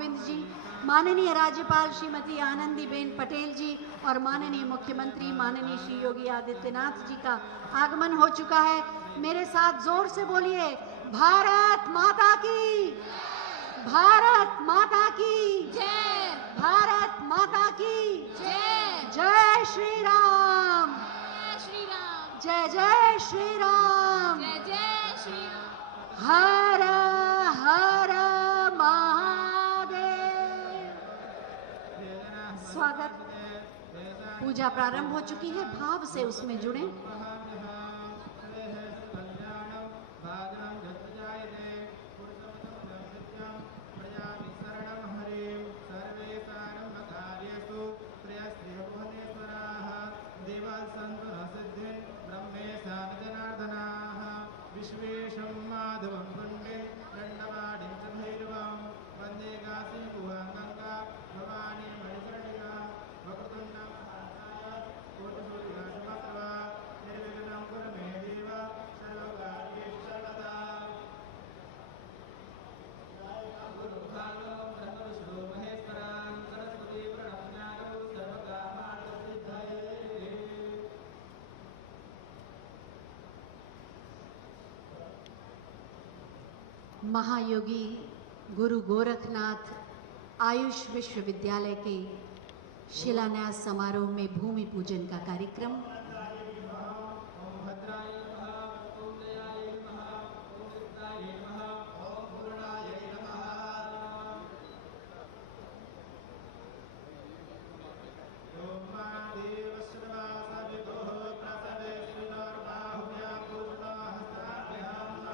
कोविंद जी, माननीय राज्यपाल श्रीमती आनंदीबेन पटेल जी और माननीय मुख्यमंत्री माननीय श्री योगी आदित्यनाथ जी का आगमन हो चुका है। मेरे साथ जोर से बोलिए, भारत माता की, भारत माता की जय, भारत माता की जय, जय श्री राम, जय श्री राम, जय जय श्री राम, जय जय श्री राम। हर हर महादेव। स्वागत। पूजा प्रारंभ हो चुकी है, भाव से उसमें जुड़े। महायोगी गुरु गोरखनाथ आयुष विश्वविद्यालय के शिलान्यास समारोह में भूमि पूजन का कार्यक्रम।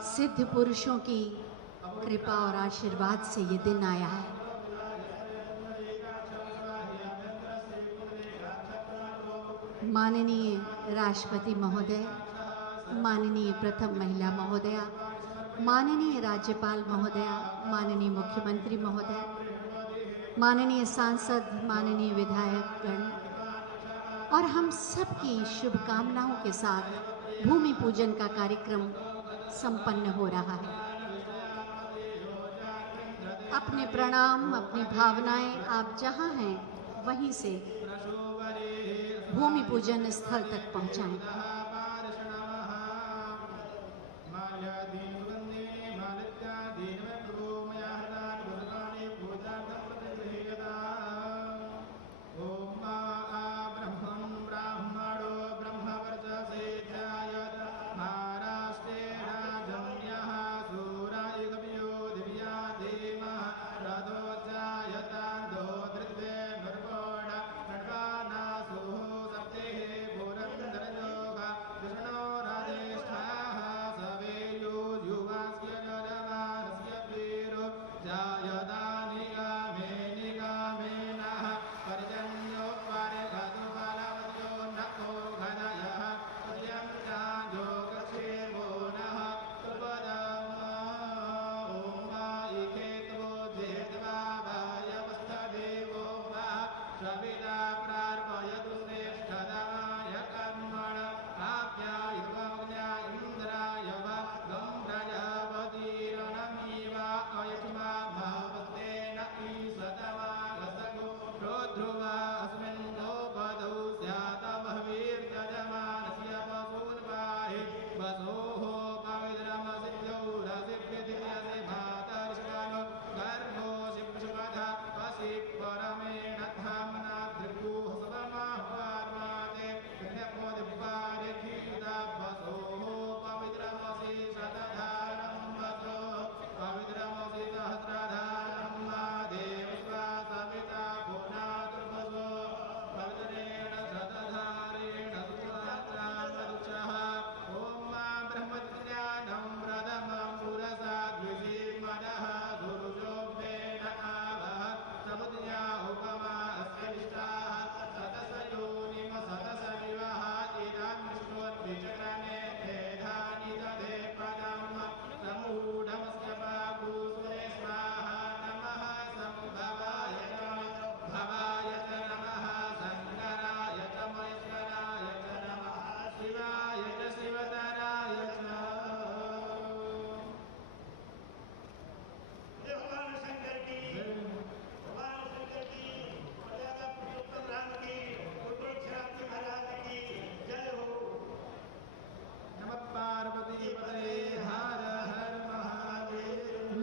सिद्ध पुरुषों की कृपा और आशीर्वाद से ये दिन आया है। माननीय राष्ट्रपति महोदय, माननीय प्रथम महिला महोदया, माननीय राज्यपाल महोदया, माननीय मुख्यमंत्री महोदय, माननीय सांसद, माननीय विधायकगण और हम सबकी शुभकामनाओं के साथ भूमि पूजन का कार्यक्रम संपन्न हो रहा है। अपने प्रणाम, अपनी भावनाएं आप जहां हैं वहीं से भूमि पूजन स्थल तक पहुंचाएं।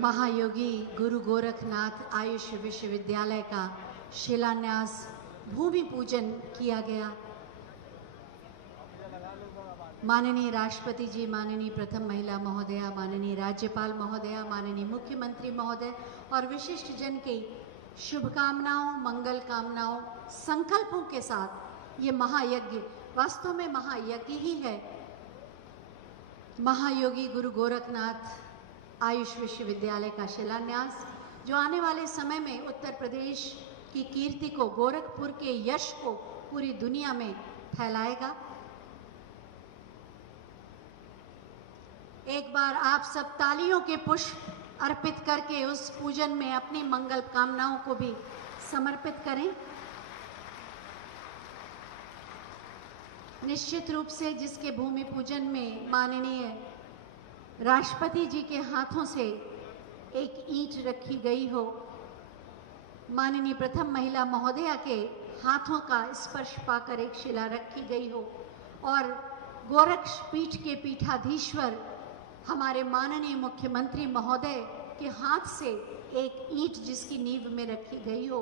महायोगी गुरु गोरखनाथ आयुष विश्वविद्यालय का शिलान्यास भूमि पूजन किया गया। माननीय राष्ट्रपति जी, माननीय प्रथम महिला महोदया, माननीय राज्यपाल महोदया, माननीय मुख्यमंत्री महोदय और विशिष्ट जन के शुभकामनाओं, मंगल कामनाओं, संकल्पों के साथ ये महायज्ञ वास्तव में महायज्ञ ही है। महायोगी गुरु गोरखनाथ आयुष विश्वविद्यालय का शिलान्यास जो आने वाले समय में उत्तर प्रदेश की कीर्ति को, गोरखपुर के यश को पूरी दुनिया में फैलाएगा। एक बार आप सब तालियों के पुष्प अर्पित करके उस पूजन में अपनी मंगल कामनाओं को भी समर्पित करें। निश्चित रूप से जिसके भूमि पूजन में माननीय राष्ट्रपति जी के हाथों से एक ईंट रखी गई हो, माननीय प्रथम महिला महोदया के हाथों का स्पर्श पाकर एक शिला रखी गई हो और गोरक्ष पीठ के पीठाधीश्वर हमारे माननीय मुख्यमंत्री महोदय के हाथ से एक ईंट जिसकी नींव में रखी गई हो,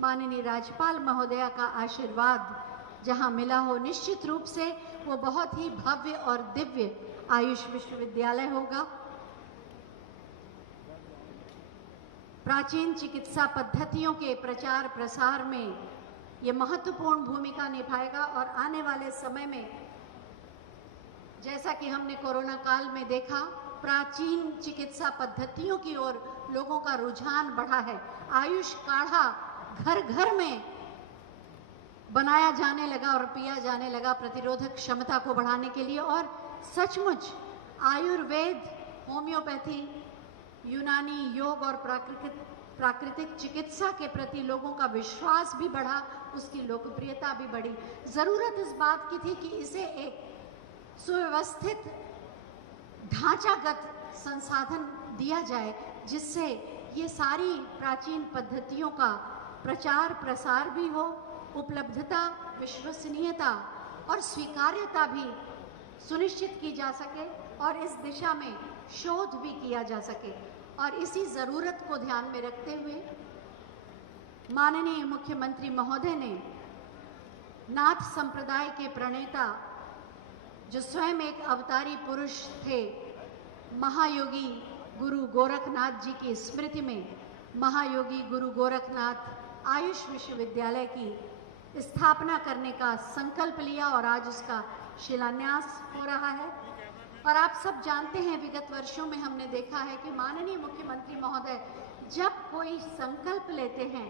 माननीय राज्यपाल महोदया का आशीर्वाद जहां मिला हो, निश्चित रूप से वो बहुत ही भव्य और दिव्य आयुष विश्वविद्यालय होगा। प्राचीन चिकित्सा पद्धतियों के प्रचार प्रसार में ये महत्वपूर्ण भूमिका निभाएगा और आने वाले समय में जैसा कि हमने कोरोना काल में देखा, प्राचीन चिकित्सा पद्धतियों की ओर लोगों का रुझान बढ़ा है। आयुष काढ़ा घर घर में बनाया जाने लगा और पिया जाने लगा प्रतिरोधक क्षमता को बढ़ाने के लिए, और सचमुच आयुर्वेद, होम्योपैथी, यूनानी योग और प्राकृतिक चिकित्सा के प्रति लोगों का विश्वास भी बढ़ा, उसकी लोकप्रियता भी बढ़ी। ज़रूरत इस बात की थी कि इसे एक सुव्यवस्थित ढांचागत संसाधन दिया जाए जिससे ये सारी प्राचीन पद्धतियों का प्रचार प्रसार भी हो, उपलब्धता, विश्वसनीयता और स्वीकार्यता भी सुनिश्चित की जा सके और इस दिशा में शोध भी किया जा सके। और इसी ज़रूरत को ध्यान में रखते हुए माननीय मुख्यमंत्री महोदय ने नाथ संप्रदाय के प्रणेता जो स्वयं एक अवतारी पुरुष थे, महायोगी गुरु गोरखनाथ जी की स्मृति में महायोगी गुरु गोरखनाथ आयुष विश्वविद्यालय की स्थापना करने का संकल्प लिया और आज उसका शिलान्यास हो रहा है। और आप सब जानते हैं, विगत वर्षों में हमने देखा है कि माननीय मुख्यमंत्री महोदय जब कोई संकल्प लेते हैं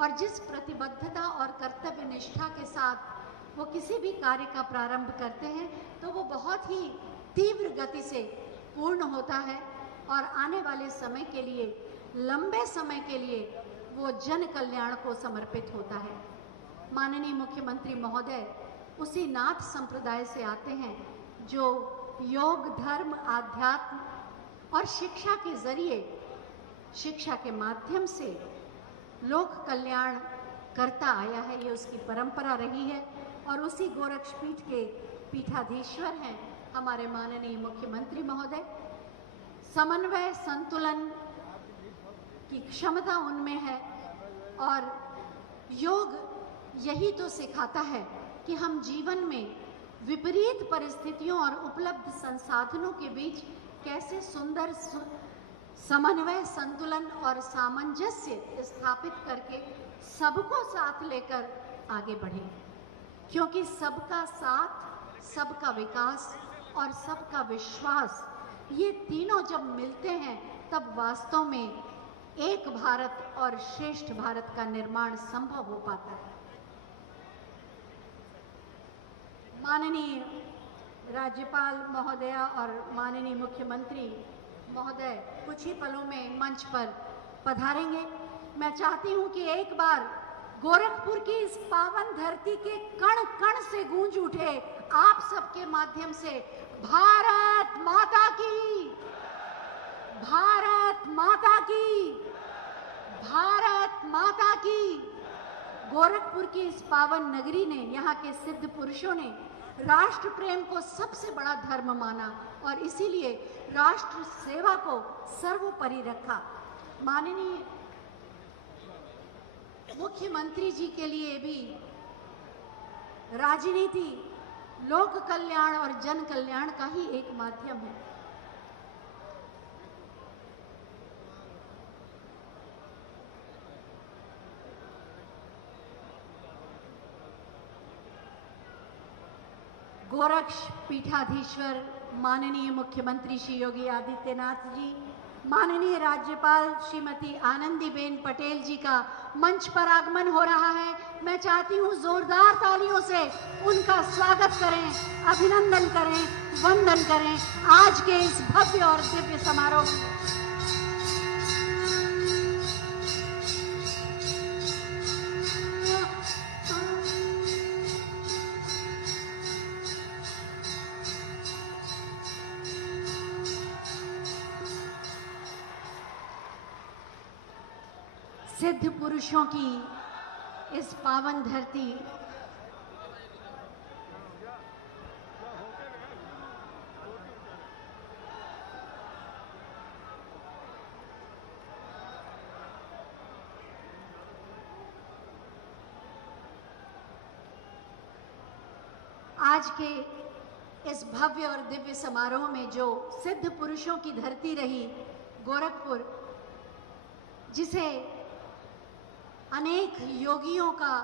और जिस प्रतिबद्धता और कर्तव्य निष्ठा के साथ वो किसी भी कार्य का प्रारंभ करते हैं तो वो बहुत ही तीव्र गति से पूर्ण होता है और आने वाले समय के लिए, लंबे समय के लिए वो जन कल्याण को समर्पित होता है। माननीय मुख्यमंत्री महोदय उसी नाथ संप्रदाय से आते हैं जो योग, धर्म, आध्यात्म और शिक्षा के जरिए, शिक्षा के माध्यम से लोक कल्याण करता आया है। ये उसकी परंपरा रही है और उसी गोरक्षपीठ के पीठाधीश्वर हैं हमारे माननीय मुख्यमंत्री महोदय। समन्वय, संतुलन की क्षमता उनमें है और योग यही तो सिखाता है कि हम जीवन में विपरीत परिस्थितियों और उपलब्ध संसाधनों के बीच कैसे सुंदर समन्वय, संतुलन और सामंजस्य स्थापित करके सबको साथ लेकर आगे बढ़ें, क्योंकि सबका साथ, सबका विकास और सबका विश्वास, ये तीनों जब मिलते हैं तब वास्तव में एक भारत और श्रेष्ठ भारत का निर्माण संभव हो पाता है। माननीय राज्यपाल महोदया और माननीय मुख्यमंत्री महोदय कुछ ही पलों में मंच पर पधारेंगे। मैं चाहती हूं कि एक बार गोरखपुर की इस पावन धरती के कण कण से गूंज उठे आप सबके माध्यम से भारत माता की, भारत माता की, भारत माता की। गोरखपुर की इस पावन नगरी ने, यहाँ के सिद्ध पुरुषों ने राष्ट्र प्रेम को सबसे बड़ा धर्म माना और इसीलिए राष्ट्र सेवा को सर्वोपरि रखा। माननीय मुख्यमंत्री जी के लिए भी राजनीति लोक कल्याण और जन कल्याण का ही एक माध्यम है। गोरक्ष पीठाधीश्वर माननीय मुख्यमंत्री श्री योगी आदित्यनाथ जी, माननीय राज्यपाल श्रीमती आनंदीबेन पटेल जी का मंच पर आगमन हो रहा है। मैं चाहती हूँ जोरदार तालियों से उनका स्वागत करें, अभिनंदन करें, वंदन करें आज के इस भव्य और दिव्य समारोह में। सिद्ध पुरुषों की इस पावन धरती, आज के इस भव्य और दिव्य समारोह में जो सिद्ध पुरुषों की धरती रही गोरखपुर, जिसे अनेक योगियों का,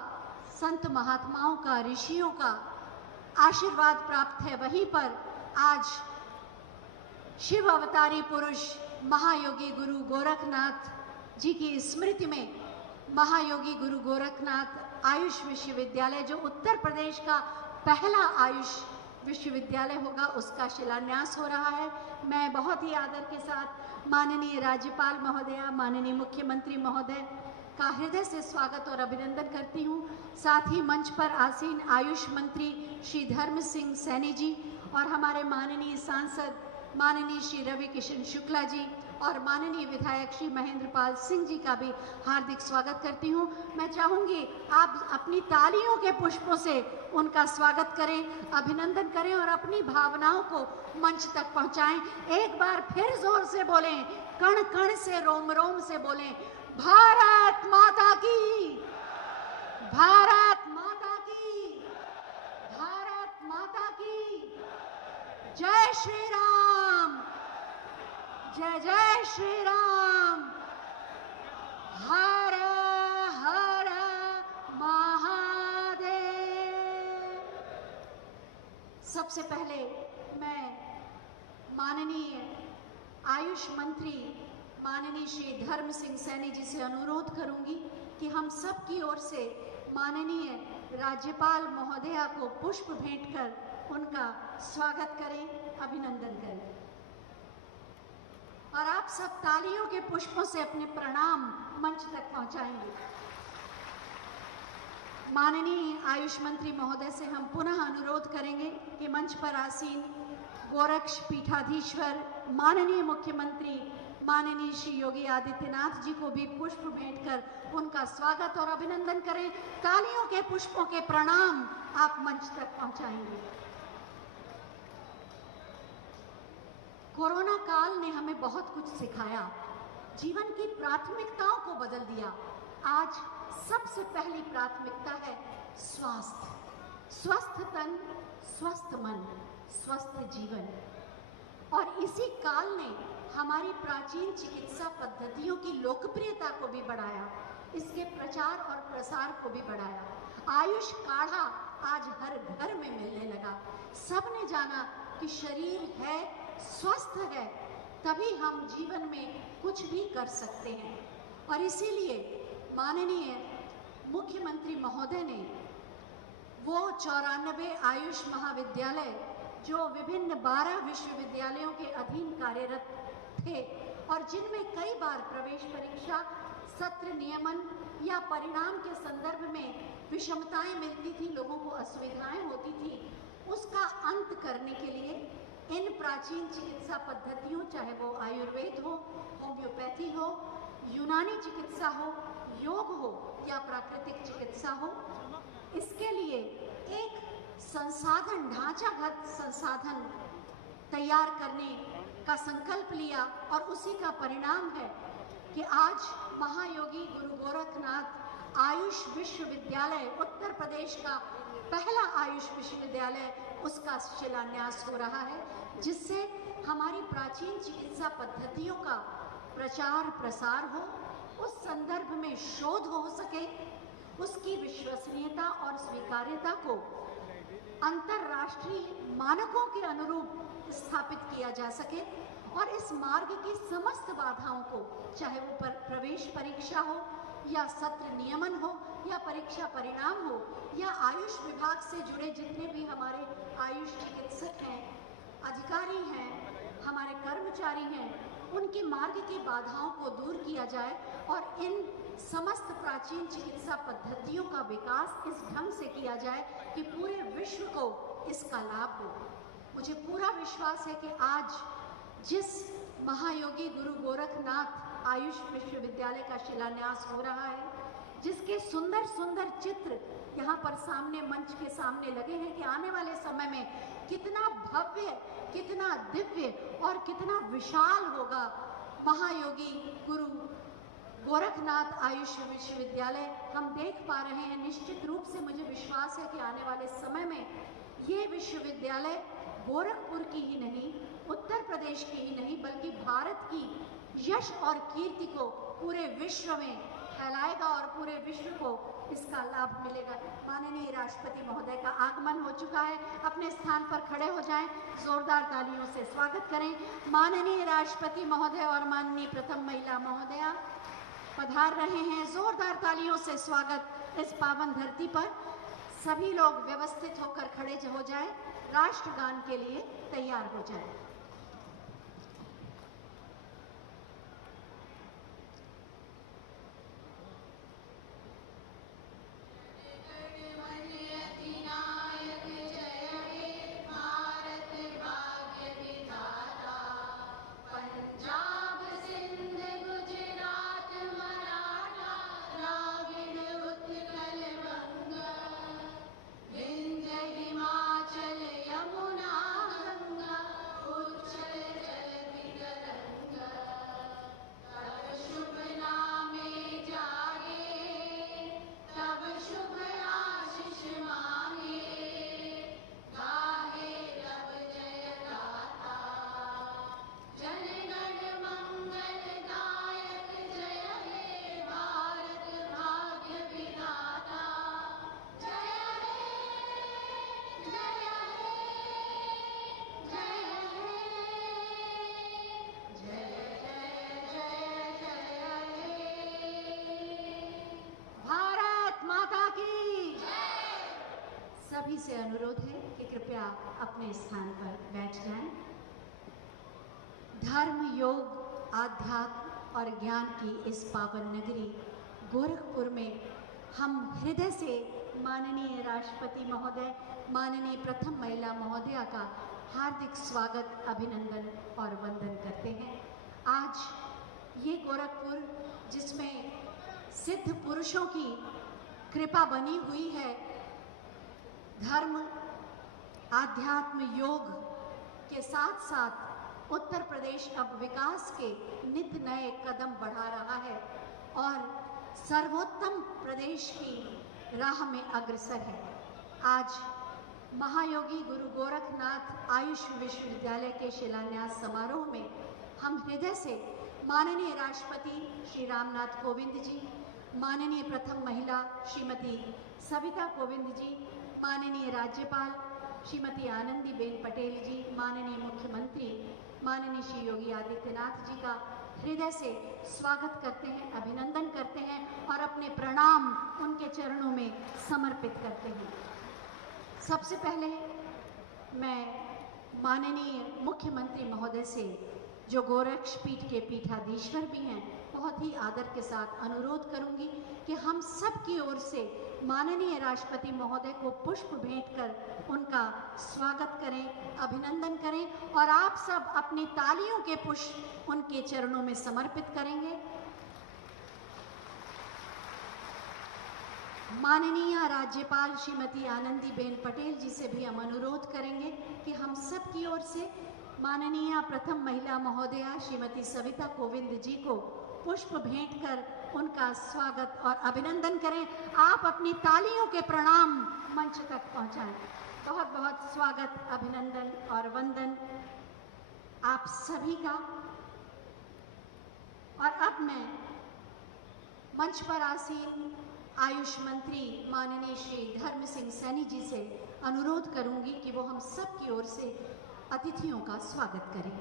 संत महात्माओं का, ऋषियों का आशीर्वाद प्राप्त है, वहीं पर आज शिव अवतारी पुरुष महायोगी गुरु गोरखनाथ जी की स्मृति में महायोगी गुरु गोरखनाथ आयुष विश्वविद्यालय, जो उत्तर प्रदेश का पहला आयुष विश्वविद्यालय होगा, उसका शिलान्यास हो रहा है। मैं बहुत ही आदर के साथ माननीय राज्यपाल महोदया, माननीय मुख्यमंत्री महोदय का हृदय से स्वागत और अभिनंदन करती हूँ। साथ ही मंच पर आसीन आयुष मंत्री श्री धर्म सिंह सैनी जी और हमारे माननीय सांसद माननीय श्री रवि किशन शुक्ला जी और माननीय विधायक श्री महेंद्र पाल सिंह जी का भी हार्दिक स्वागत करती हूँ। मैं चाहूँगी आप अपनी तालियों के पुष्पों से उनका स्वागत करें, अभिनंदन करें और अपनी भावनाओं को मंच तक पहुँचाएं। एक बार फिर जोर से बोलें, कण कण से, रोम रोम से बोलें, भारत माता की, भारत माता की, भारत माता की, जय श्री राम, जय जय श्री राम, हर हर महादेव। सबसे पहले मैं माननीय आयुष मंत्री माननीय श्री धर्म सिंह सैनी जी से अनुरोध करूंगी कि हम सब की ओर से माननीय राज्यपाल महोदया को पुष्प भेंट कर उनका स्वागत करें, अभिनंदन करें और आप सब तालियों के पुष्पों से अपने प्रणाम मंच तक पहुंचाएंगे। माननीय आयुष मंत्री महोदय से हम पुनः अनुरोध करेंगे कि मंच पर आसीन गोरक्ष पीठाधीश्वर माननीय मुख्यमंत्री माननीय श्री योगी आदित्यनाथ जी को भी पुष्प भेंट कर उनका स्वागत और अभिनंदन करें। तालियों के पुष्पों के प्रणाम आप मंच तक पहुंचाएंगे। कोरोना काल ने हमें बहुत कुछ सिखाया, जीवन की प्राथमिकताओं को बदल दिया। आज सबसे पहली प्राथमिकता है स्वास्थ्य, स्वस्थ तन, स्वस्थ मन, स्वस्थ जीवन। और इसी काल ने हमारी प्राचीन चिकित्सा पद्धतियों की लोकप्रियता को भी बढ़ाया, इसके प्रचार और प्रसार को भी बढ़ाया। आयुष काढ़ा आज हर घर में मिलने लगा। सबने जाना कि शरीर है, स्वस्थ है, तभी हम जीवन में कुछ भी कर सकते हैं। और इसीलिए माननीय मुख्यमंत्री महोदय ने वो 94 आयुष महाविद्यालय जो विभिन्न 12 विश्वविद्यालयों के अधीन कार्यरत थे और जिनमें कई बार प्रवेश परीक्षा, सत्र नियमन या परिणाम के संदर्भ में विषमताएं मिलती थी, लोगों को असुविधाएं होती थी, उसका अंत करने के लिए इन प्राचीन चिकित्सा पद्धतियों, चाहे वो आयुर्वेद हो, होम्योपैथी हो, यूनानी चिकित्सा हो, योग हो या प्राकृतिक चिकित्सा हो, इसके लिए एक संसाधन, ढांचागत संसाधन तैयार करने का संकल्प लिया और उसी का परिणाम है कि आज महायोगी गुरु गोरखनाथ आयुष विश्वविद्यालय, उत्तर प्रदेश का पहला आयुष विश्वविद्यालय, उसका शिलान्यास हो रहा है, जिससे हमारी प्राचीन चिकित्सा पद्धतियों का प्रचार प्रसार हो, उस संदर्भ में शोध हो सके, उसकी विश्वसनीयता और स्वीकार्यता को अंतर्राष्ट्रीय मानकों के अनुरूप स्थापित किया जा सके और इस मार्ग की समस्त बाधाओं को, चाहे वो प्रवेश परीक्षा हो या सत्र नियमन हो या परीक्षा परिणाम हो या आयुष विभाग से जुड़े जितने भी हमारे आयुष चिकित्सक हैं, अधिकारी हैं, हमारे कर्मचारी हैं, उनके मार्ग की बाधाओं को दूर किया जाए और इन समस्त प्राचीन चिकित्सा पद्धतियों का विकास इस ढंग से किया जाए कि पूरे विश्व को इसका लाभ हो। मुझे पूरा विश्वास है कि आज जिस महायोगी गुरु गोरखनाथ आयुष विश्वविद्यालय का शिलान्यास हो रहा है, जिसके सुंदर सुंदर चित्र यहाँ पर सामने मंच के सामने लगे हैं कि आने वाले समय में कितना भव्य, कितना दिव्य और कितना विशाल होगा महायोगी गुरु गोरखनाथ आयुष विश्वविद्यालय। हम देख पा रहे हैं, निश्चित रूप से मुझे विश्वास है कि आने वाले समय में ये विश्वविद्यालय गोरखपुर की ही नहीं, उत्तर प्रदेश की ही नहीं, बल्कि भारत की यश और कीर्ति को पूरे विश्व में फैलाएगा और पूरे विश्व को इसका लाभ मिलेगा। माननीय राष्ट्रपति महोदय का आगमन हो चुका है, अपने स्थान पर खड़े हो जाएं, जोरदार तालियों से स्वागत करें। माननीय राष्ट्रपति महोदय और माननीय प्रथम महिला महोदया पधार रहे हैं, जोरदार तालियों से स्वागत। इस पावन धरती पर सभी लोग व्यवस्थित होकर खड़े हो जाएं, राष्ट्रगान के लिए तैयार हो जाएं। सभी से अनुरोध है कि कृपया अपने स्थान पर बैठ जाएं। धर्म, योग, आध्यात्म और ज्ञान की इस पावन नगरी गोरखपुर में हम हृदय से माननीय राष्ट्रपति महोदय, माननीय प्रथम महिला महोदया का हार्दिक स्वागत, अभिनंदन और वंदन करते हैं। आज ये गोरखपुर, जिसमें सिद्ध पुरुषों की कृपा बनी हुई है, धर्म, आध्यात्म, योग के साथ साथ उत्तर प्रदेश अब विकास के नित नए कदम बढ़ा रहा है और सर्वोत्तम प्रदेश की राह में अग्रसर है। आज महायोगी गुरु गोरखनाथ आयुष विश्वविद्यालय के शिलान्यास समारोह में हम हृदय से माननीय राष्ट्रपति श्री रामनाथ कोविंद जी, माननीय प्रथम महिला श्रीमती सविता कोविंद जी, माननीय राज्यपाल श्रीमती आनंदीबेन पटेल जी, माननीय मुख्यमंत्री माननीय श्री योगी आदित्यनाथ जी का हृदय से स्वागत करते हैं, अभिनंदन करते हैं और अपने प्रणाम उनके चरणों में समर्पित करते हैं। सबसे पहले मैं माननीय मुख्यमंत्री महोदय से, जो गोरक्षपीठ के पीठाधीश्वर भी हैं, बहुत ही आदर के साथ अनुरोध करूंगी कि हम सब की ओर से माननीय राष्ट्रपति महोदय को पुष्प भेंट कर उनका स्वागत करें, अभिनंदन करें और आप सब अपनी तालियों के पुष्प उनके चरणों में समर्पित करेंगे। माननीय राज्यपाल श्रीमती आनंदीबेन पटेल जी से भी हम अनुरोध करेंगे कि हम सब की ओर से माननीय प्रथम महिला महोदया श्रीमती सविता कोविंद जी को पुष्प भेंट कर उनका स्वागत और अभिनंदन करें। आप अपनी तालियों के प्रणाम मंच तक पहुंचाएं। बहुत बहुत स्वागत, अभिनंदन और वंदन आप सभी का। और अब मैं मंच पर आसीन आयुष मंत्री माननीय श्री धर्म सिंह सैनी जी से अनुरोध करूंगी कि वो हम सब की ओर से अतिथियों का स्वागत करें।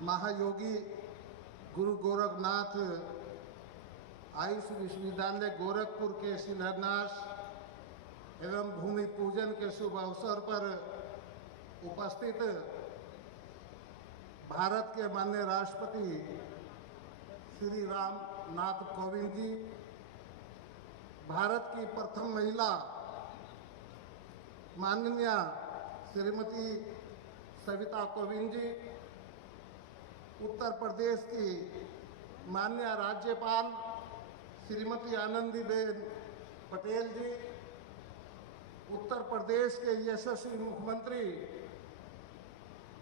महायोगी गुरु गोरखनाथ आयुष विश्वविद्यालय गोरखपुर के शिलान्यास एवं भूमि पूजन के शुभ अवसर पर उपस्थित भारत के माननीय राष्ट्रपति श्री रामनाथ कोविंद जी, भारत की प्रथम महिला माननीय श्रीमती सविता कोविंद जी, उत्तर प्रदेश की माननीय राज्यपाल श्रीमती आनंदीबेन पटेल जी, उत्तर प्रदेश के यशस्वी मुख्यमंत्री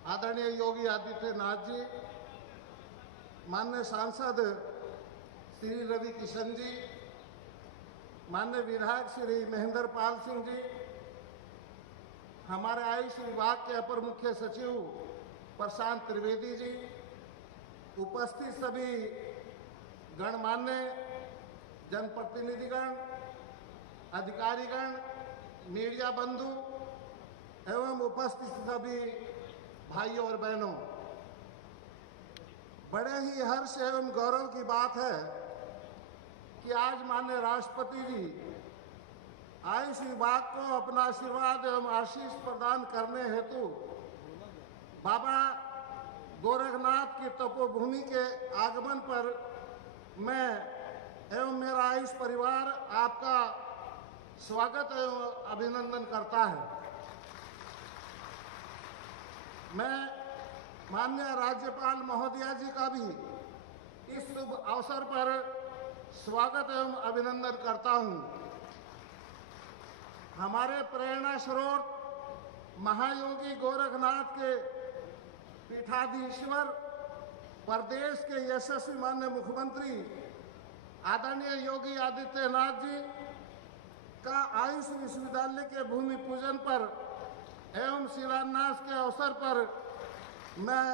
आदरणीय योगी आदित्यनाथ जी, माननीय सांसद श्री रवि किशन जी, माननीय विधायक श्री महेंद्र पाल सिंह जी, हमारे आयुष विभाग के अपर मुख्य सचिव प्रशांत त्रिवेदी जी, उपस्थित सभी गणमान्य जनप्रतिनिधिगण, अधिकारीगण, मीडिया बंधु एवं उपस्थित सभी भाइयों और बहनों, बड़े ही हर्ष एवं गौरव की बात है कि आज माननीय राष्ट्रपति जी आयुष विभाग को अपना आशीर्वाद एवं आशीष प्रदान करने हेतु बाबा गोरखनाथ की तपोभूमि के आगमन पर मैं एवं मेरा आयुष परिवार आपका स्वागत एवं अभिनंदन करता है। मैं माननीय राज्यपाल महोदया जी का भी इस शुभ अवसर पर स्वागत एवं अभिनंदन करता हूं। हमारे प्रेरणा स्रोत महायोगी गोरखनाथ के पीठाधीश्वर प्रदेश के यशस्वी माननीय मुख्यमंत्री आदरणीय योगी आदित्यनाथ जी का आयुष विश्वविद्यालय के भूमि पूजन पर एवं शिलान्यास के अवसर पर मैं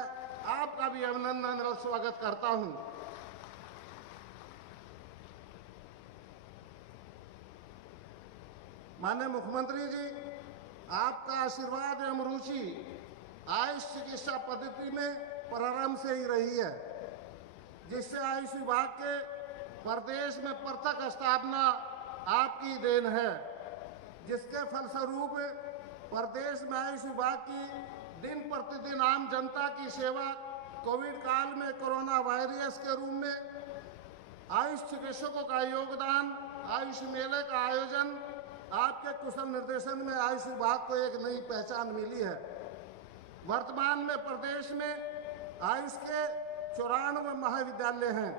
आपका भी अभिनंदन और स्वागत करता हूं। माननीय मुख्यमंत्री जी, आपका आशीर्वाद एवं रुचि आयुष चिकित्सा पद्धति में प्रारंभ से ही रही है, जिससे आयुष विभाग के प्रदेश में पृथक स्थापना आपकी देन है, जिसके फलस्वरूप प्रदेश में आयुष विभाग की दिन प्रतिदिन आम जनता की सेवा कोविड काल में कोरोना वायरस के रूप में आयुष चिकित्सकों का योगदान, आयुष मेले का आयोजन, आपके कुशल निर्देशन में आयुष विभाग को एक नई पहचान मिली है। वर्तमान में प्रदेश में आयुष के 94 महाविद्यालय हैं,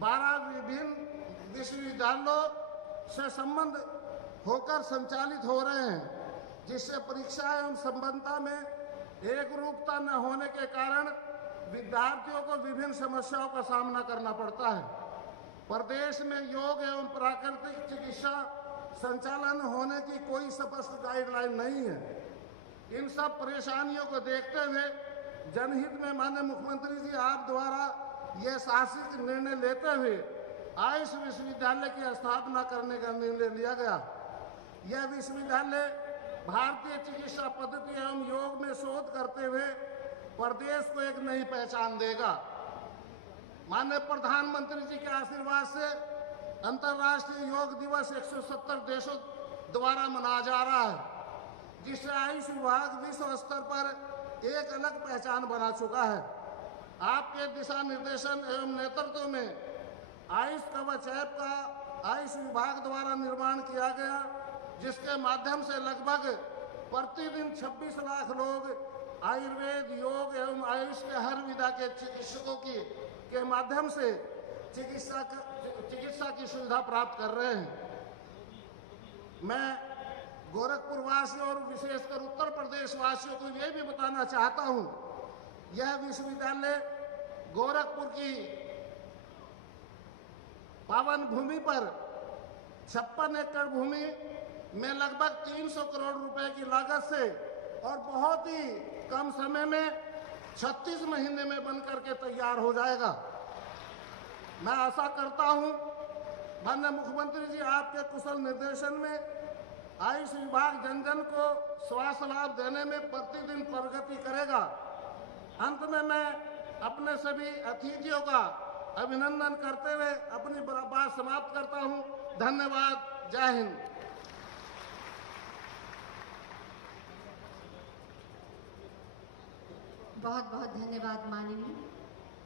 12 विभिन्न विश्वविद्यालयों से संबंध होकर संचालित हो रहे हैं, जिससे परीक्षा एवं संबद्धता में एक रूपता न होने के कारण विद्यार्थियों को विभिन्न समस्याओं का सामना करना पड़ता है। प्रदेश में योग एवं प्राकृतिक चिकित्सा संचालन होने की कोई स्पष्ट गाइडलाइन नहीं है। इन सब परेशानियों को देखते हुए जनहित में माननीय मुख्यमंत्री जी आप द्वारा यह साहसिक निर्णय लेते हुए आयुष विश्वविद्यालय की स्थापना करने का निर्णय लिया गया। यह विश्वविद्यालय भारतीय चिकित्सा पद्धति एवं योग में शोध करते हुए प्रदेश को एक नई पहचान देगा। माननीय प्रधानमंत्री जी के आशीर्वाद से अंतर्राष्ट्रीय योग दिवस 170 देशों द्वारा मनाया जा रहा है, जिससे आयुष विभाग विश्व स्तर पर एक अलग पहचान बना चुका है। आपके दिशा निर्देशन एवं नेतृत्व में आयुष कवच ऐप का आयुष विभाग द्वारा निर्माण किया गया, जिसके माध्यम से लगभग प्रतिदिन 26 लाख लोग आयुर्वेद, योग एवं आयुष के हर विधा के चिकित्सकों के माध्यम से चिकित्सा की सुविधा प्राप्त कर रहे हैं। मैं गोरखपुर वासियों और विशेषकर उत्तर प्रदेश वासियों को यह भी बताना चाहता हूं, यह विश्वविद्यालय गोरखपुर की पावन भूमि पर 56 एकड़ भूमि में लगभग 300 करोड़ रुपए की लागत से और बहुत ही कम समय में 36 महीने में बनकर के तैयार हो जाएगा। मैं आशा करता हूं माननीय मुख्यमंत्री जी आपके कुशल निर्देशन में आयुष विभाग जन जन को स्वास्थ्य लाभ देने में प्रतिदिन प्रगति करेगा। अंत में मैं अपने सभी अतिथियों का अभिनंदन करते हुए अपनी बात समाप्त करता हूं। धन्यवाद। जय हिंद। बहुत बहुत धन्यवाद माननीय।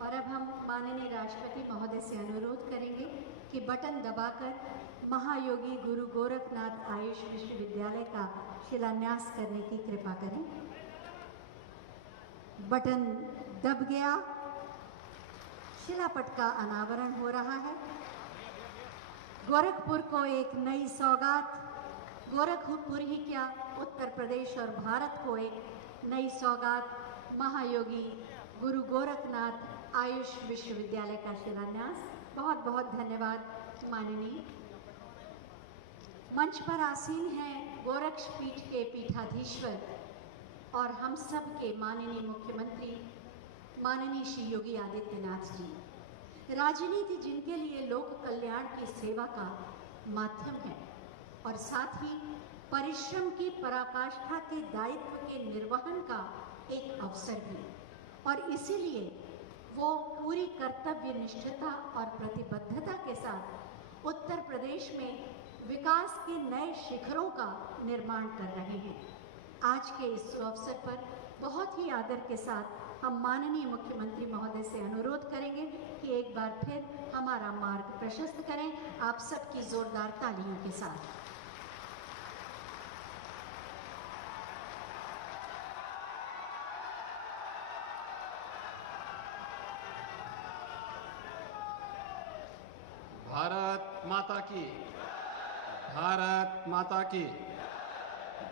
और अब हम माननीय राष्ट्रपति महोदय से अनुरोध करेंगे कि बटन दबाकर महायोगी गुरु गोरखनाथ आयुष विश्वविद्यालय का शिलान्यास करने की कृपा करें। बटन दब गया, शिलापट का अनावरण हो रहा है। गोरखपुर को एक नई सौगात, गोरखपुर ही क्या उत्तर प्रदेश और भारत को एक नई सौगात, महायोगी गुरु गोरखनाथ आयुष विश्वविद्यालय का शिलान्यास। बहुत बहुत धन्यवाद माननीय। मंच पर आसीन हैं गोरक्षपीठ के पीठाधीश्वर और हम सब के माननीय मुख्यमंत्री माननीय श्री योगी आदित्यनाथ जी। राजनीति जिनके लिए लोक कल्याण की सेवा का माध्यम है और साथ ही परिश्रम की पराकाष्ठा के दायित्व के निर्वहन का एक अवसर भी, और इसीलिए वो पूरी कर्तव्य निष्ठता और प्रतिबद्धता के साथ उत्तर प्रदेश में विकास के नए शिखरों का निर्माण कर रहे हैं। आज के इस अवसर पर बहुत ही आदर के साथ हम माननीय मुख्यमंत्री महोदय से अनुरोध करेंगे कि एक बार फिर हमारा मार्ग प्रशस्त करें, आप सबकी जोरदार तालियों के साथ। भारत माता की, भारत माता की,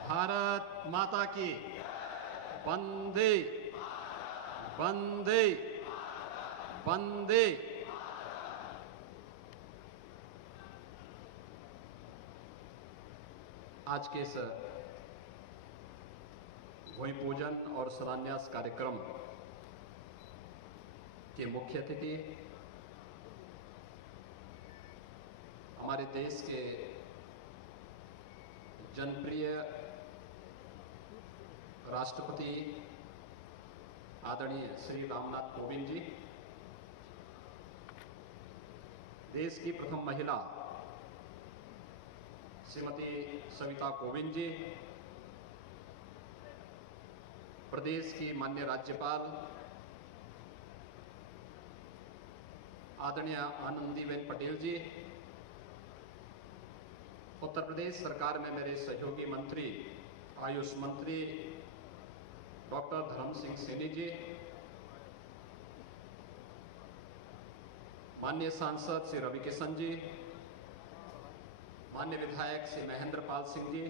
भारत माता की। वंदे वंदे वंदे। आज के इस भूमि पूजन और शिलान्यास कार्यक्रम के मुख्य अतिथि हमारे देश के जनप्रिय राष्ट्रपति आदरणीय श्री रामनाथ कोविंद जी, देश की प्रथम महिला श्रीमती सविता कोविंद जी, प्रदेश की माननीय राज्यपाल आदरणीय आनंदीबेन पटेल जी, उत्तर प्रदेश सरकार में मेरे सहयोगी मंत्री आयुष मंत्री डॉक्टर धर्म सिंह सैनी जी, माननीय सांसद श्री रवि किशन जी, माननीय विधायक श्री महेंद्र पाल सिंह जी,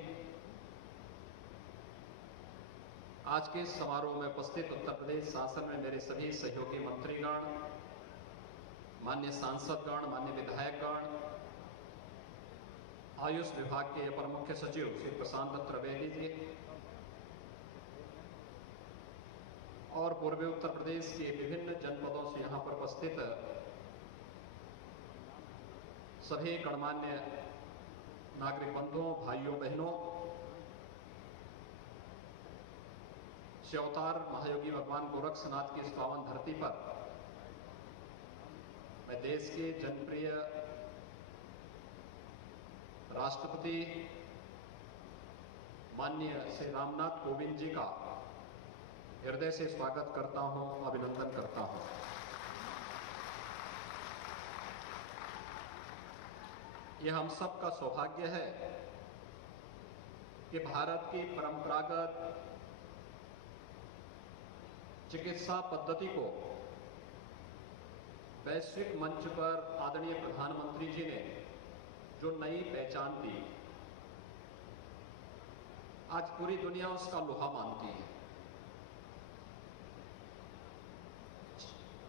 आज के समारोह में उपस्थित उत्तर प्रदेश शासन में मेरे सभी सहयोगी मंत्रीगण, माननीय सांसदगण, माननीय विधायकगण, आयुष विभाग के अपर मुख्य सचिव श्री प्रशांत त्रिवेदी जी और पूर्वी उत्तर प्रदेश के विभिन्न जनपदों से यहाँ पर उपस्थित सभी गणमान्य नागरिक बंधुओं, भाइयों बहनों, श्री अवतार महायोगी भगवान गोरक्षनाथ की इस पावन धरती पर मैं देश के जनप्रिय राष्ट्रपति माननीय श्री रामनाथ कोविंद जी का हृदय से स्वागत करता हूं, अभिनंदन करता हूं। ये हम सब का सौभाग्य है कि भारत की परंपरागत चिकित्सा पद्धति को वैश्विक मंच पर आदरणीय प्रधानमंत्री जी ने जो नई पहचान दी, आज पूरी दुनिया उसका लोहा मानती है।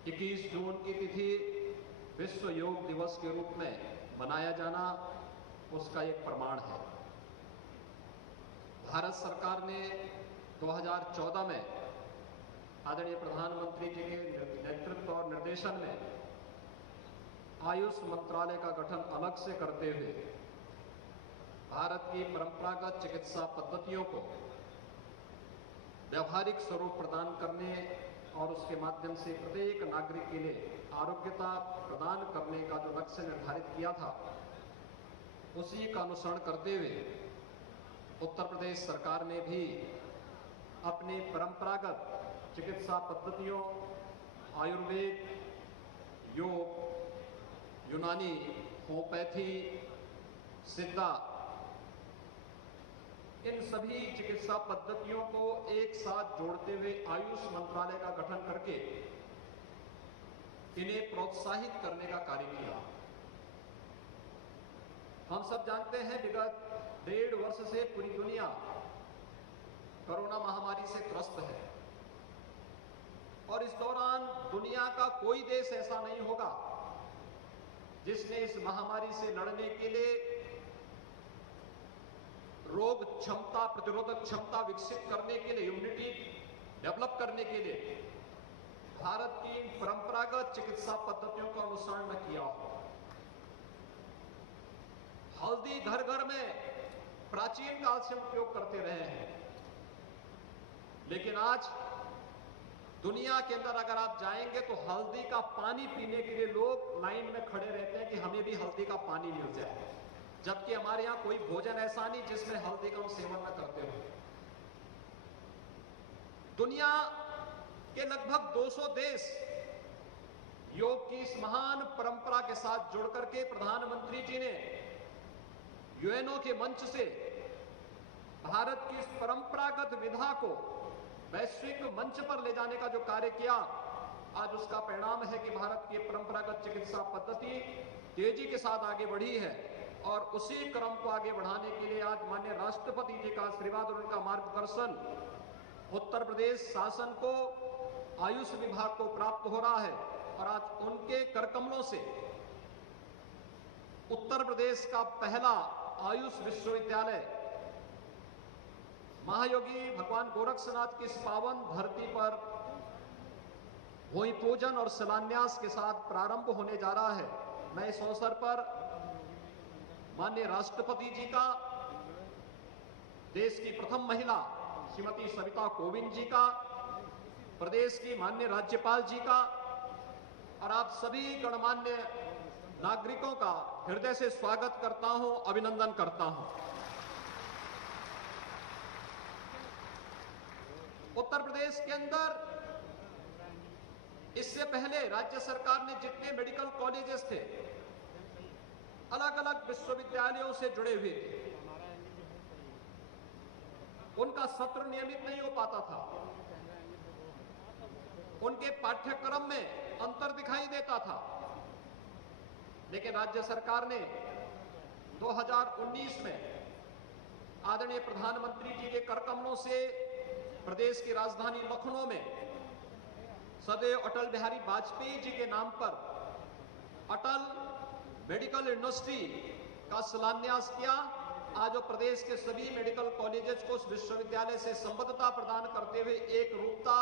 21 जून की तिथि विश्व योग दिवस के रूप में मनाया जाना उसका एक प्रमाण है। भारत सरकार ने 2014 में आदरणीय प्रधानमंत्री जी के नेतृत्व और निर्देशन में आयुष मंत्रालय का गठन अलग से करते हुए भारत की परंपरागत चिकित्सा पद्धतियों को व्यावहारिक स्वरूप प्रदान करने और उसके माध्यम से प्रत्येक नागरिक के लिए आरोग्यता प्रदान करने का जो लक्ष्य निर्धारित किया था, उसी का अनुसरण करते हुए उत्तर प्रदेश सरकार ने भी अपनी परंपरागत चिकित्सा पद्धतियों, आयुर्वेद, योग, यूनानी, होम्योपैथी, सिद्धा, इन सभी चिकित्सा पद्धतियों को एक साथ जोड़ते हुए आयुष मंत्रालय का गठन करके इन्हें प्रोत्साहित करने का कार्य किया। हम सब जानते हैं विगत 1.5 वर्ष से पूरी दुनिया कोरोना महामारी से त्रस्त है और इस दौरान दुनिया का कोई देश ऐसा नहीं होगा जिसने इस महामारी से लड़ने के लिए रोग क्षमता, प्रतिरोधक क्षमता विकसित करने के लिए, इम्यूनिटी डेवलप करने के लिए भारत की परंपरागत चिकित्सा पद्धतियों का अनुसरण न किया हो। हल्दी घर घर में प्राचीन काल से उपयोग करते रहे हैं, लेकिन आज दुनिया के अंदर अगर आप जाएंगे तो हल्दी का पानी पीने के लिए लोग लाइन में खड़े रहते हैं कि हमें भी हल्दी का पानी मिल जाए, जबकि हमारे यहां कोई भोजन ऐसा नहीं जिसमें हल्दी का हम सेवन न करते हो। दुनिया के लगभग 200 देश योग की इस महान परंपरा के साथ जुड़ करके प्रधानमंत्री जी ने यूएनओ के मंच से भारत की इस परंपरागत विधा को वैश्विक मंच पर ले जाने का जो कार्य किया, आज उसका परिणाम है कि भारत की परंपरागत चिकित्सा पद्धति तेजी के साथ आगे बढ़ी है और उसी क्रम को आगे बढ़ाने के लिए आज माननीय राष्ट्रपति जी का आशीर्वाद और उनका मार्गदर्शन उत्तर प्रदेश शासन को, आयुष विभाग को प्राप्त हो रहा है और आज उनके करकमलों से उत्तर प्रदेश का पहला आयुष विश्वविद्यालय महायोगी भगवान गोरक्षनाथ की इस पावन धरती पर भूमि पूजन और शिलान्यास के साथ प्रारंभ होने जा रहा है। मैं इस अवसर पर माननीय राष्ट्रपति जी का, देश की प्रथम महिला श्रीमती सविता कोविंद जी का, प्रदेश की माननीय राज्यपाल जी का और आप सभी गणमान्य नागरिकों का हृदय से स्वागत करता हूं, अभिनंदन करता हूं। उत्तर प्रदेश के अंदर इससे पहले राज्य सरकार ने जितने मेडिकल कॉलेजेस थे, अलग अलग विश्वविद्यालयों से जुड़े हुए थे, उनका सत्र नियमित नहीं हो पाता था, उनके पाठ्यक्रम में अंतर दिखाई देता था। लेकिन राज्य सरकार ने 2019 में आदरणीय प्रधानमंत्री जी के करकमलों से प्रदेश की राजधानी लखनऊ में सदैव अटल बिहारी वाजपेयी जी के नाम पर अटल मेडिकल यूनिवर्सिटी का शिलान्यास किया। आज वो प्रदेश के सभी मेडिकल कॉलेजेस को उस विश्वविद्यालय से संबद्धता प्रदान करते हुए एक रूपता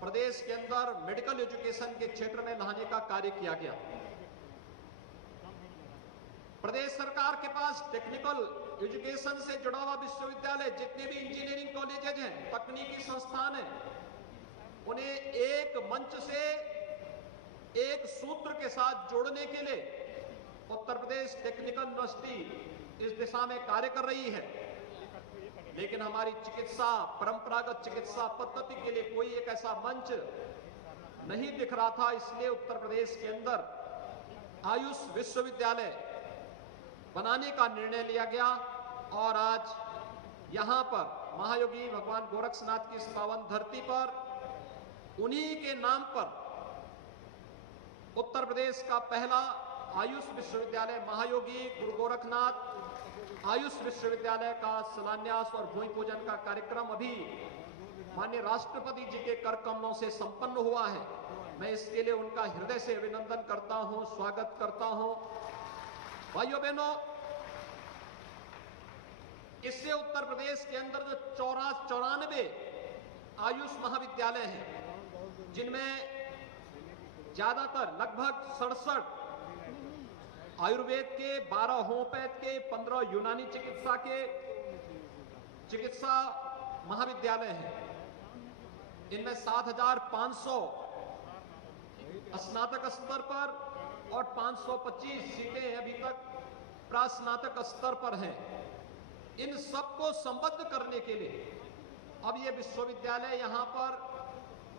प्रदेश के अंदर मेडिकल एजुकेशन के क्षेत्र में लाने का कार्य किया गया। प्रदेश सरकार के पास टेक्निकल एजुकेशन से जुड़ा हुआ विश्वविद्यालय, जितने भी इंजीनियरिंग कॉलेजेज हैं, तकनीकी संस्थान हैं, उन्हें एक मंच से एक सूत्र के साथ जोड़ने के लिए उत्तर प्रदेश टेक्निकल यूनिवर्सिटी इस दिशा में कार्य कर रही है। लेकिन हमारी चिकित्सा, परंपरागत चिकित्सा पद्धति के लिए कोई एक ऐसा मंच नहीं दिख रहा था। इसलिए उत्तर प्रदेश के अंदर आयुष विश्वविद्यालय बनाने का निर्णय लिया गया और आज यहाँ पर महायोगी भगवान गोरक्षनाथ की इस पावन धरती पर उन्हीं के नाम पर उत्तर प्रदेश का पहला आयुष विश्वविद्यालय महायोगी गुरु गोरखनाथ आयुष विश्वविद्यालय का शिलान्यास और भूमि पूजन का कार्यक्रम अभी माननीय राष्ट्रपति जी के कर कमलों से संपन्न हुआ है। मैं इसके लिए उनका हृदय से अभिनंदन करता हूं, स्वागत करता हूं। भाइयों बहनों, इससे उत्तर प्रदेश के अंदर जो 94 आयुष महाविद्यालय हैं, जिनमें ज्यादातर लगभग 67 आयुर्वेद के, 12 होम्योपैथ के, 15 यूनानी चिकित्सा महाविद्यालय हैं। इनमें 7,500 स्नातक स्तर पर और 525 सीटें अभी तक प्रास्नातक स्तर पर हैं। इन सबको संबद्ध करने के लिए अब ये विश्वविद्यालय यहां पर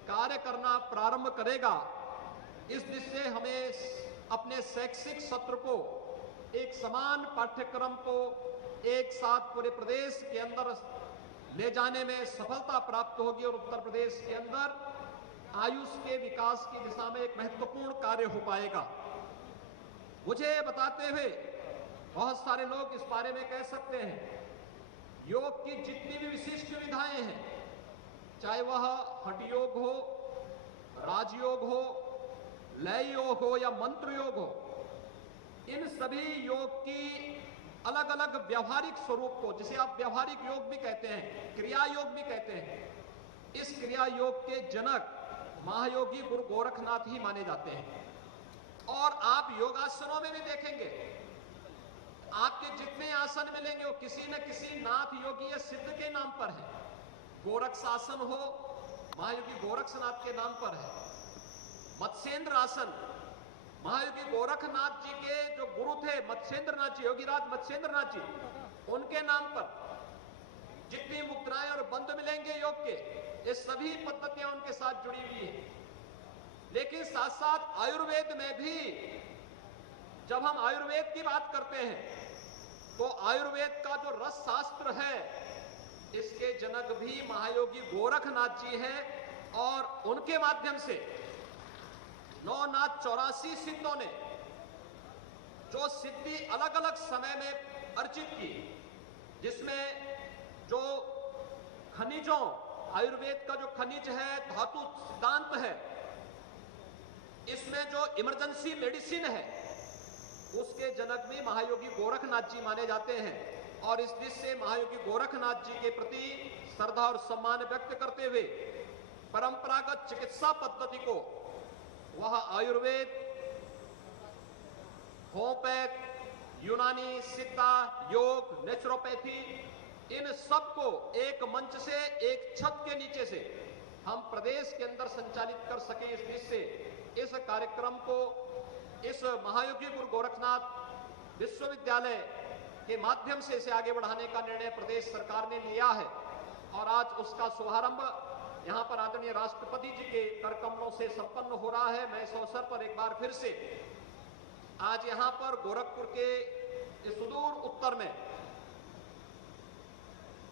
कार्य करना प्रारंभ करेगा। इस दिशा से हमें अपने शैक्षिक सत्र को, एक समान पाठ्यक्रम को एक साथ पूरे प्रदेश के अंदर ले जाने में सफलता प्राप्त होगी और उत्तर प्रदेश के अंदर आयुष के विकास की दिशा में एक महत्वपूर्ण कार्य हो पाएगा। मुझे बताते हुए बहुत सारे लोग इस बारे में कह सकते हैं, योग की जितनी भी विशिष्ट विधाएं हैं, चाहे वह हठ योग हो, राजयोग हो, लय योग हो या मंत्र योग हो, इन सभी योग की अलग अलग व्यवहारिक स्वरूप को, जिसे आप व्यवहारिक योग भी कहते हैं, क्रिया योग भी कहते हैं, इस क्रिया योग के जनक महायोगी गुरु गोरखनाथ ही माने जाते हैं। और आप योगासनों में भी देखेंगे, आपके जितने आसन मिलेंगे वो किसी न किसी नाथ योगी या सिद्ध के नाम पर है। गोरक्षासन हो, महायोगी गोरक्षनाथ के नाम पर है। मत्स्येंद्र आसन, महायोगी गोरखनाथ जी के जो गुरु थे मत्स्येंद्र नाथ जी, योगीराज मत्स्येंद्र नाथ जी, उनके नाम पर जितनी मुद्राएं और बंद मिलेंगे योग के, ये सभी पद्धतियां उनके साथ जुड़ी हुई है। लेकिन साथ साथ आयुर्वेद में भी जब हम आयुर्वेद की बात करते हैं तो आयुर्वेद का जो रस शास्त्र है, इसके जनक भी महायोगी गोरखनाथ जी हैं और उनके माध्यम से 984 सिद्धों ने जो सिद्धि अलग अलग समय में अर्जित की, जिसमें जो खनिजों, आयुर्वेद का जो खनिज है, धातु सिद्धांत है, इसमें जो इमरजेंसी मेडिसिन है, उसके जनक भी महायोगी गोरखनाथ जी माने जाते हैं। और इस दिशा से महायोगी गोरखनाथ जी के प्रति श्रद्धा और सम्मान व्यक्त करते हुए परंपरागत चिकित्सा पद्धति को, वह आयुर्वेद, होम्योपैथ, यूनानी, सिद्धा, योग, नेचुरोपैथी, इन सबको एक मंच से, एक छत के नीचे से हम प्रदेश के अंदर संचालित कर सके। इस दिशा से इस कार्यक्रम को, इस महायोगी गुरु गोरखनाथ विश्वविद्यालय के माध्यम से इसे आगे बढ़ाने का निर्णय प्रदेश सरकार ने लिया है और आज उसका शुभारंभ यहाँ पर आदरणीय राष्ट्रपति जी के कर कमलों से संपन्न हो रहा है। मैं इस अवसर पर एक बार फिर से आज यहाँ पर गोरखपुर के इस सुदूर उत्तर में,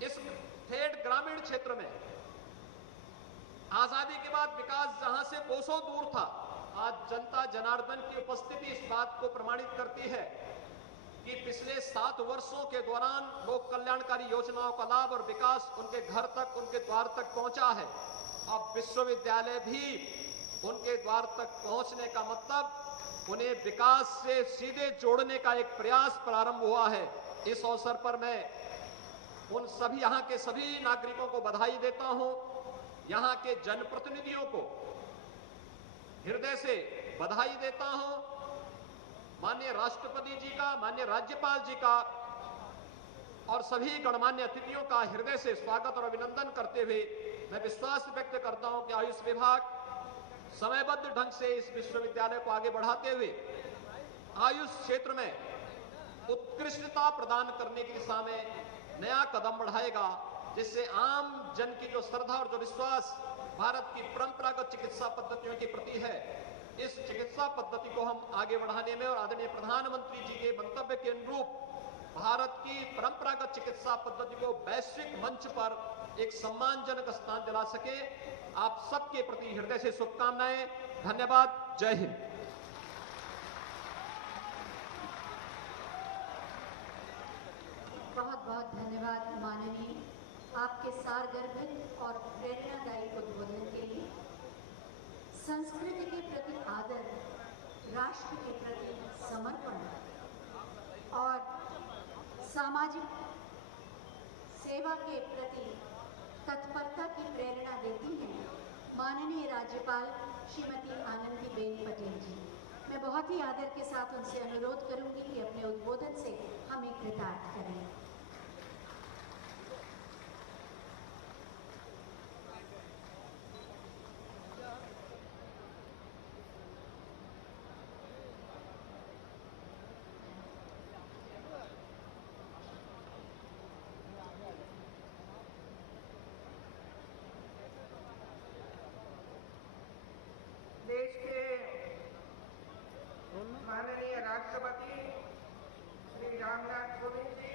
इस ठेठ ग्रामीण क्षेत्र में, आजादी के बाद विकास जहां से कोसों दूर था, आज जनता जनार्दन की उपस्थिति इस बात को प्रमाणित करती है कि पिछले 7 वर्षों के दौरान लोक कल्याणकारी योजनाओं का लाभ और विकास उनके घर तक, उनके द्वार तक पहुंचा है। अब विश्वविद्यालय भी उनके द्वार तक पहुंचने का मतलब उन्हें विकास से सीधे जोड़ने का एक प्रयास प्रारंभ हुआ है। इस अवसर पर मैं उन सभी, यहाँ के सभी नागरिकों को बधाई देता हूं, यहाँ के जनप्रतिनिधियों को हृदय से बधाई देता हूं, माननीय राष्ट्रपति जी का, माननीय राज्यपाल जी का और सभी गणमान्य अतिथियों का हृदय से स्वागत और अभिनंदन करते हुए मैं विश्वास व्यक्त करता हूं कि आयुष विभाग समयबद्ध ढंग से इस विश्वविद्यालय को आगे बढ़ाते हुए आयुष क्षेत्र में उत्कृष्टता प्रदान करने की दिशा में नया कदम बढ़ाएगा, जिससे आम जन की जो श्रद्धा और जो विश्वास भारत की परंपरागत चिकित्सा पद्धतियों के प्रति है, इस चिकित्सा पद्धति को हम आगे बढ़ाने में और आदरणीय प्रधानमंत्री जी के मंतव्य के अनुरूप भारत की परंपरागत चिकित्सा पद्धति को वैश्विक मंच पर एक सम्मानजनक स्थान दिला सके। आप सबके प्रति हृदय से शुभकामनाएं। धन्यवाद। जय हिंद। बहुत बहुत धन्यवाद माननीय, आपके सारगर्भित और प्रेरणादायी उद्बोधन के लिए। संस्कृति के प्रति आदर, राष्ट्र के प्रति समर्पण और सामाजिक सेवा के प्रति तत्परता की प्रेरणा देती हैं माननीय राज्यपाल श्रीमती आनंदीबेन पटेल जी। मैं बहुत ही आदर के साथ उनसे अनुरोध करूंगी कि अपने उद्बोधन से हमें कृतार्थ करें। देश के माननीय राष्ट्रपति श्री रामनाथ कोविंद जी,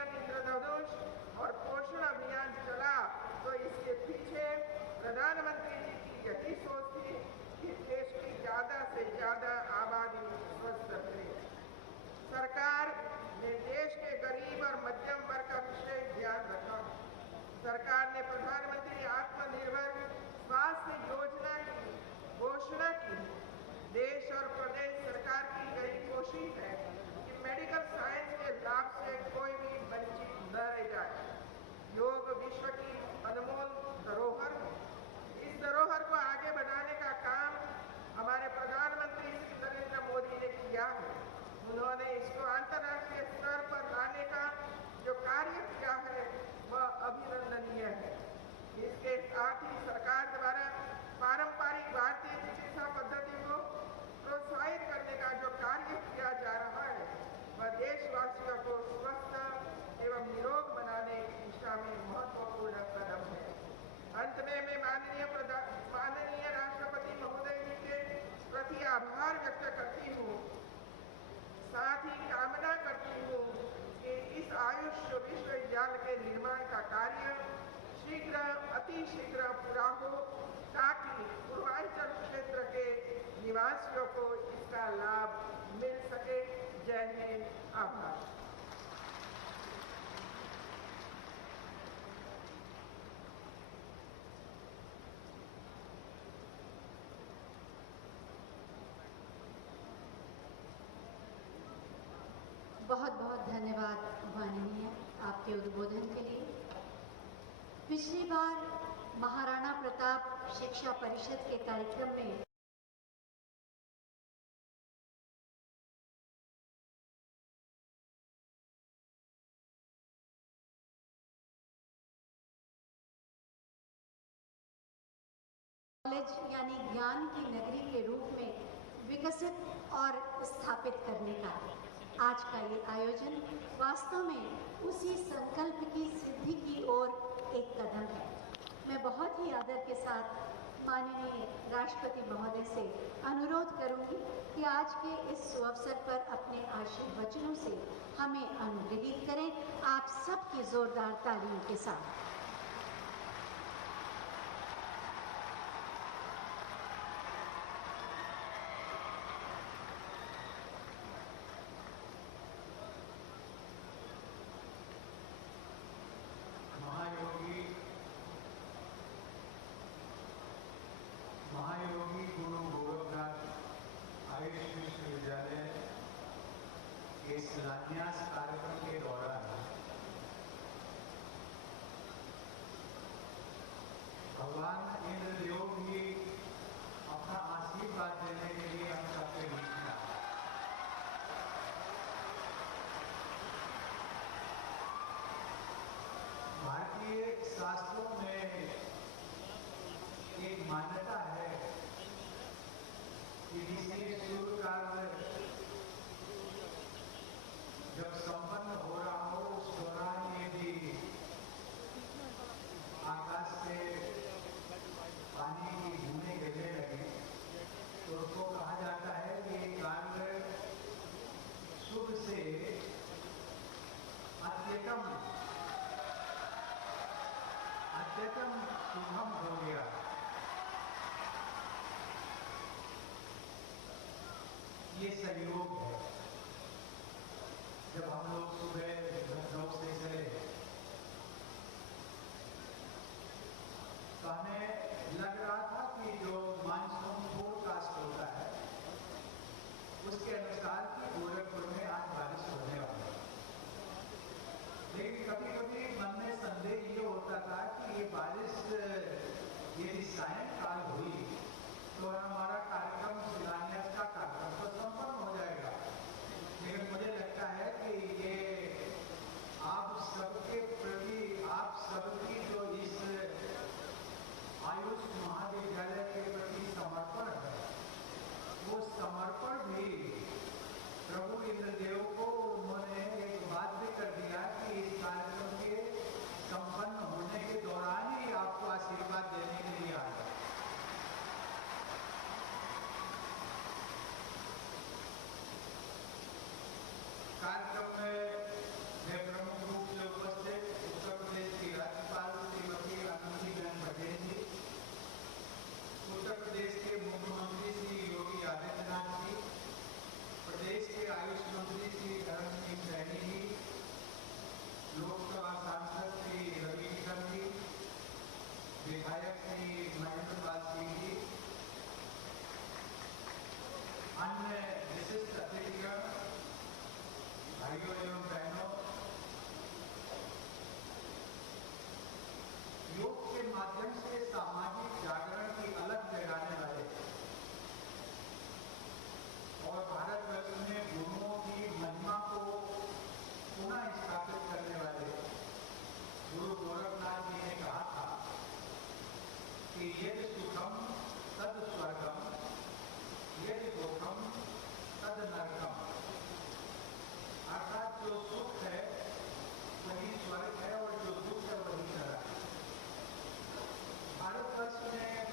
मिशन इंद्रधनुष और पोषण अभियान चला तो इसके पीछे प्रधानमंत्री जी की यही सोच थी कि देश की ज़्यादा से ज़्यादा आबादी स्वस्थ रहे। सरकार ने देश के गरीब और मध्यम वर्ग का विशेष ध्यान रखा। सरकार ने प्रधानमंत्री आत्मनिर्भर स्वास्थ्य योजना की घोषणा की। देश और प्रदेश सरकार की यही कोशिश है कि मेडिकल साइंस के लाभ से कोई भी वंचित न रह जाए। योग विश्व की अनमोल धरोहर, इस धरोहर को आगे बढ़ाने का काम हमारे प्रधानमंत्री श्री नरेंद्र मोदी ने किया है। उन्होंने इसको अंतर्राष्ट्रीय स्तर पर लाने का जो कार्य किया है वह अभिनंदनीय है। इसके साथ ही सरकार द्वारा पारंपरिक भारतीय चिकित्सा पद्धति को प्रोत्साहित करने का जो कार्य किया जा रहा है वह देशवासियों को स्वस्थ एवं निरोग बनाने की दिशा में महत्वपूर्ण कदम है। अंत में मैं माननीय राष्ट्रपति महोदय जी के प्रति आभार व्यक्त करती हूँ। साथ ही कामना करती हूँ कि इस आयुष विश्वविद्यालय के निर्माण का कार्य शीघ्र अतिशीघ्र पूरा हो ताकि पूर्वांचल क्षेत्र के निवासियों को इसका लाभ मिल सके। जय हिंद। आभार। बहुत बहुत धन्यवाद माननीय आपके उद्बोधन के लिए। पिछली बार महाराणा प्रताप शिक्षा परिषद के कार्यक्रम में कॉलेज यानी ज्ञान की नगरी के रूप में विकसित और स्थापित करने का आज का ये आयोजन वास्तव में उसी संकल्प की सिद्धि की ओर एक कदम है। मैं बहुत ही आदर के साथ माननीय राष्ट्रपति महोदय से अनुरोध करूंगी कि आज के इस सुअवसर पर अपने आशीर्वचनों से हमें अनुग्रहित करें। आप सबकी जोरदार तालियों के साथ। महायोगी गुरु गोरखनाथ आयुष विश्वविद्यालय के शिलान्यास कार्यक्रम के दौरान भगवान इंद्रदेव भी अपना आशीर्वाद देने के लिए हम सबके बीच में आए। भारतीय शास्त्रों में एक मान्यता है कि किसी शुभ कार्य जब संपन्न हो रहा हो उस दौरान यदि आकाश से पानी की बूंदें गिरने लगे तो उसको कहा जाता है कि ये कार्य शुभ से अत्यतम शुभम हो गया। ये संयोग है। जब हम लोग सुबह लखनऊ से चले तो हमें लग रहा था कि जो मानसून फोरकास्ट होता है उसके अनुसार कि गोरखपुर में आज बारिश होने वाली है। लेकिन कभी कभी मन में संदेह ये होता था कि ये बारिश यदि सायंकाल हुई तो हमारा कार्यक्रम शिलान्यास का कार्यक्रम तो संपन्न हो जाएगा। लेकिन मुझे लगता है कि ये मान्य विशिष्ट अतिथिगण, भाइयों एवं बहनों, योग के माध्यम से सामाजिक जागरण की अलग जगाने वाले और भारतवर्ष में गुरुओं की महिमा को पुनः स्थापित करने वाले गुरु गोरखनाथ जी ने कहा था कि यदि सुखम तद स्वर्गम, यदि दुखम तद नरकम, अर्थात जो सुख है वही स्वर्ग है और जो दुख है वही नरक है। भारतवर्ष में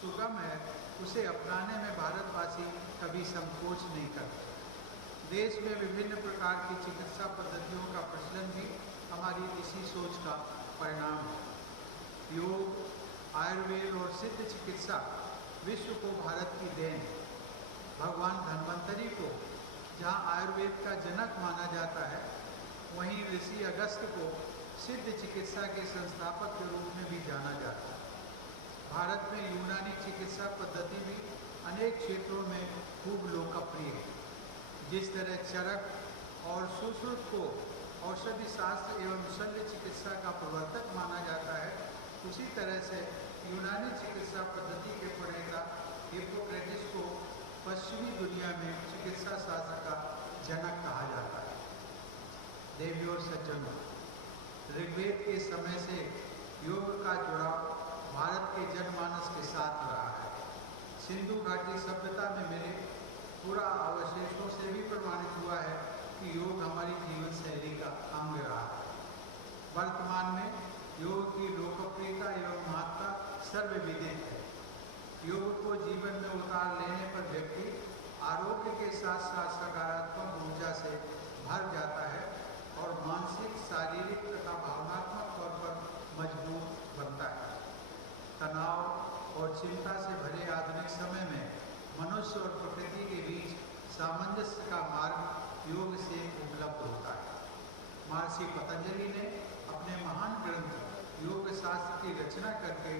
सुगम है, उसे अपनाने में भारतवासी कभी संकोच नहीं करते। देश में विभिन्न प्रकार की चिकित्सा पद्धतियों का प्रचलन भी हमारी इसी सोच का परिणाम है। योग, आयुर्वेद और सिद्ध चिकित्सा विश्व को भारत की देन है। भगवान धन्वंतरी को जहाँ आयुर्वेद का जनक माना जाता है, वहीं ऋषि अगस्त्य को सिद्ध चिकित्सा के संस्थापक के रूप में भी जाना जाता है। भारत में यूनानी चिकित्सा पद्धति भी अनेक क्षेत्रों में खूब लोकप्रिय है। जिस तरह चरक और सुश्रुत को औषधि शास्त्र एवं शल्य चिकित्सा का प्रवर्तक माना जाता है, उसी तरह से यूनानी चिकित्सा पद्धति के प्रणेता हिप्पोक्रेटिस को पश्चिमी दुनिया में चिकित्सा शास्त्र का जनक कहा जाता है। देवियों और सज्जनों, ऋग्वेद के समय से योग का जुड़ाव भारत के जनमानस के साथ रहा है। सिंधु घाटी सभ्यता में मिले पूरा अवशेषों से भी प्रमाणित हुआ है कि योग हमारी जीवन शैली का अंग रहा है। वर्तमान में योग की लोकप्रियता एवं महत्ता सर्वविदित है। योग को जीवन में उतार लेने पर व्यक्ति आरोग्य के साथ साथ सकारात्मक ऊर्जा से भर जाता है और मानसिक, शारीरिक तथा भावनात्मक तौर पर मजबूत बनता है। तनाव और चिंता से भरे आधुनिक समय में मनुष्य और प्रकृति के बीच सामंजस्य का मार्ग योग से उपलब्ध होता है। महर्षि पतंजलि ने अपने महान ग्रंथ योग शास्त्र की रचना करके